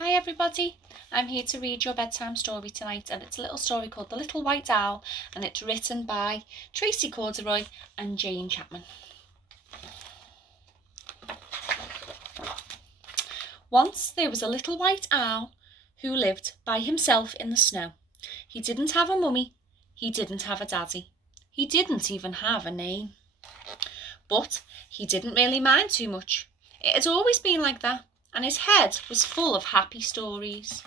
Hi everybody, I'm here to read your bedtime story tonight, and it's a little story called The Little White Owl, and it's written by Tracy Corderoy and Jane Chapman. Once there was a little white owl who lived by himself in the snow. He didn't have a mummy, he didn't have a daddy, he didn't even have a name. But he didn't really mind too much. It had always been like that, and his head was full of happy stories.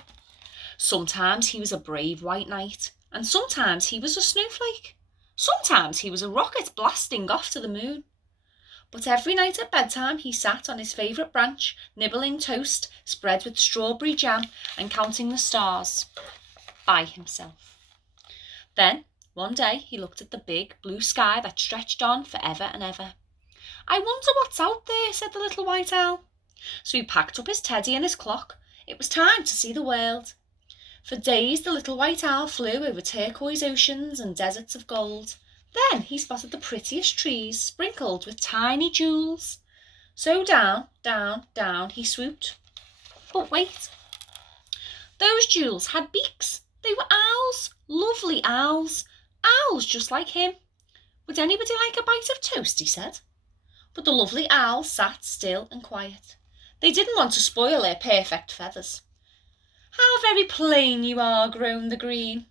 Sometimes he was a brave white knight, and sometimes he was a snowflake. Sometimes he was a rocket blasting off to the moon. But every night at bedtime he sat on his favourite branch, nibbling toast spread with strawberry jam and counting the stars by himself. Then, one day, he looked at the big blue sky that stretched on for ever and ever. "I wonder what's out there," said the little white owl. So he packed up his teddy and his clock. It was time to see the world. For days the little white owl flew over turquoise oceans and deserts of gold. Then he spotted the prettiest trees sprinkled with tiny jewels. So down, down, down he swooped. But wait, those jewels had beaks. They were owls, lovely owls, owls just like him. "Would anybody like a bite of toast?" he said. But the lovely owls sat still and quiet. They didn't want to spoil their perfect feathers. "How very plain you are," groaned the green.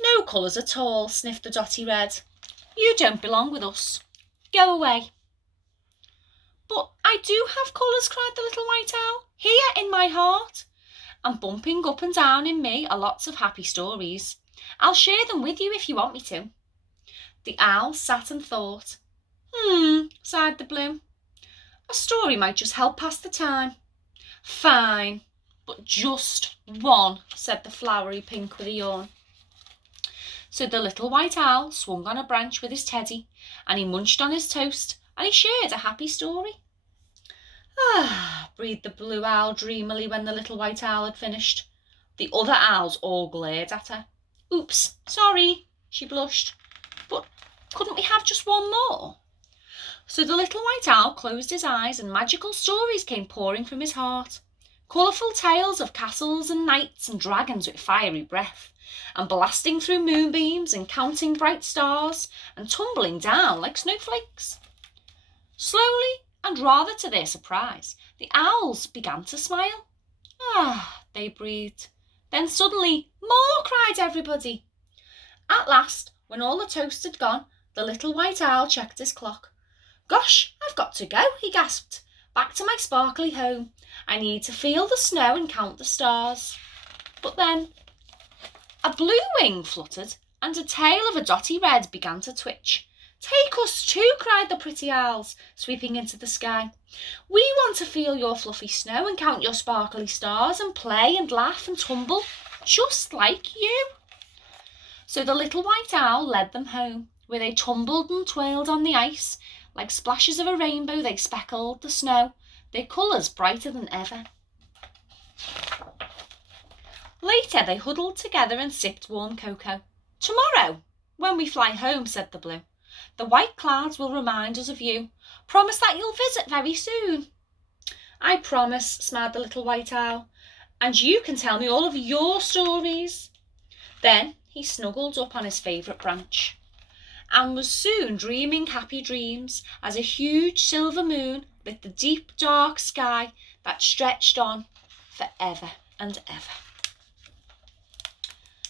"No colours at all," sniffed the dotty red. "You don't belong with us. Go away." "But I do have colours," cried the little white owl, "here in my heart. And bumping up and down in me are lots of happy stories. I'll share them with you if you want me to." The owl sat and thought. Sighed the blue. "A story might just help pass the time." "Fine, but just one," said the flowery pink with a yawn. So the little white owl swung on a branch with his teddy, and he munched on his toast, and he shared a happy story. "Ah," breathed the blue owl dreamily when the little white owl had finished. The other owls all glared at her. "Oops, sorry," she blushed. "But couldn't we have just one more?" So the little white owl closed his eyes, and magical stories came pouring from his heart. Colourful tales of castles and knights and dragons with fiery breath, and blasting through moonbeams and counting bright stars and tumbling down like snowflakes. Slowly, and rather to their surprise, the owls began to smile. "Ah," they breathed. Then suddenly, "More!" cried everybody. At last, when all the toast had gone, the little white owl checked his clock. "Gosh, I've got to go," he gasped. "Back to my sparkly home. I need to feel the snow and count the stars." But then a blue wing fluttered, and a tail of a dotty red began to twitch. "Take us too," cried the pretty owls, sweeping into the sky. "We want to feel your fluffy snow and count your sparkly stars and play and laugh and tumble, just like you." So the little white owl led them home, where they tumbled and twirled on the ice. Like splashes of a rainbow they speckled the snow, their colours brighter than ever. Later they huddled together and sipped warm cocoa. "Tomorrow, when we fly home," said the blue, "the white clouds will remind us of you. Promise that you'll visit very soon." "I promise," smiled the little white owl, "and you can tell me all of your stories." Then he snuggled up on his favourite branch, and was soon dreaming happy dreams as a huge silver moon lit the deep dark sky that stretched on for ever and ever.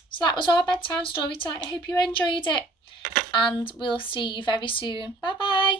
So that was our bedtime story tonight. I hope you enjoyed it, and we'll see you very soon. Bye bye.